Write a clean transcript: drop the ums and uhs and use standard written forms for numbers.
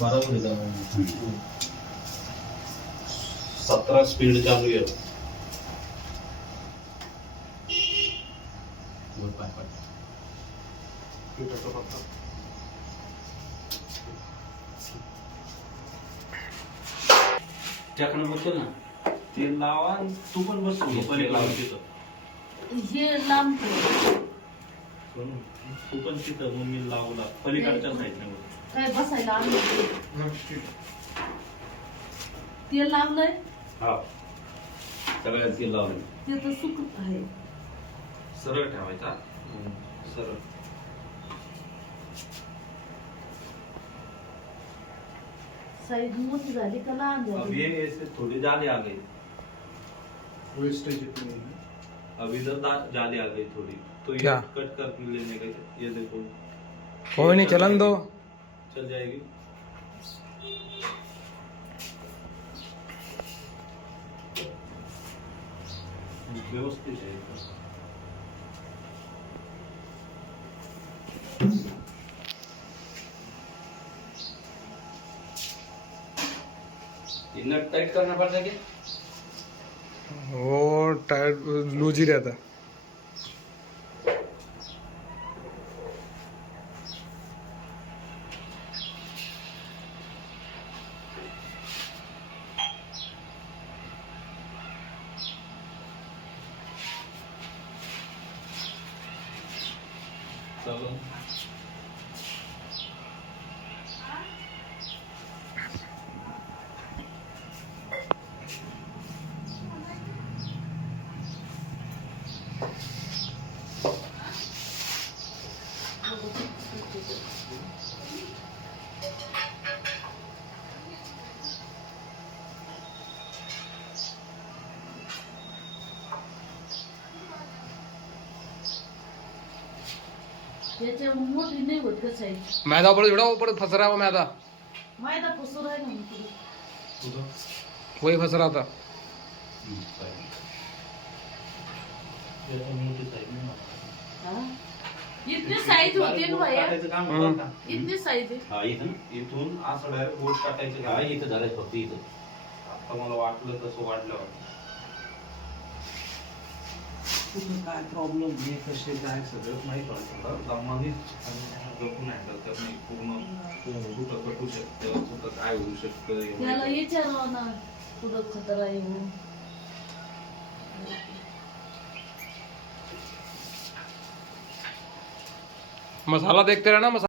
बरोबर आहे का? 17 स्पीड चालू आहे. वर पाय पाय. त्याकडे बसतो ना ते लावा आणि तू पण बस पलीकडे लावून तिथं. हे लांब सोनू, तू पण तिथं मग मी लावला पलीकडच्या साईडने. काय बसायला आणलं ते लावलंय हा सगळ्यात ते लावलं. ते तर सुक आहे. सरळ ठेवायचा. सरळ. साईज मोठी झाली का लहान अब झाली? ये ऐसे थोड़ी जाले आ गई. वेस्टेज इतनी है। अब इधर जाले आ गई थोड़ी, तो ये क्या? कट कर लेने का. ये देखो कोई नहीं, चलन दो. चल जाएगी. व्यवस्थित आहे एकदम. ये नट टाइट करना पड़ता है क्या? वो टायर लूज ही रहता. चलो याच्या मोठी नाही होत का साईज? मैदा ऊपर जुड़ा, ऊपर फंस रहा है वो मैदा. मैदा पुसून आहे ना मग. तुझं वही फंस रहा था. याचं मोठी साईज नाही ना. हा? इतनी साईज होते ना भैया? काटायचं काम होतं का? इतनी साईज आहे. हाँ इथं इथून असं डायरेक्ट बोट काटायचं हाँ का? इथं झालं फक्त इथं. आता मला वाटलं तसं वाढलं. तुम्ही काय प्रॉब्लेम हे कसे काय सगळं माहित वाटतं. दमानीच जपून हँडल करणे पूर्ण कुठं कटू शकतं, कुठं काय होऊ शकतं. त्याला विचारावं ना कुठं खतरा आहे म्हणून. मसाला देखते रहना.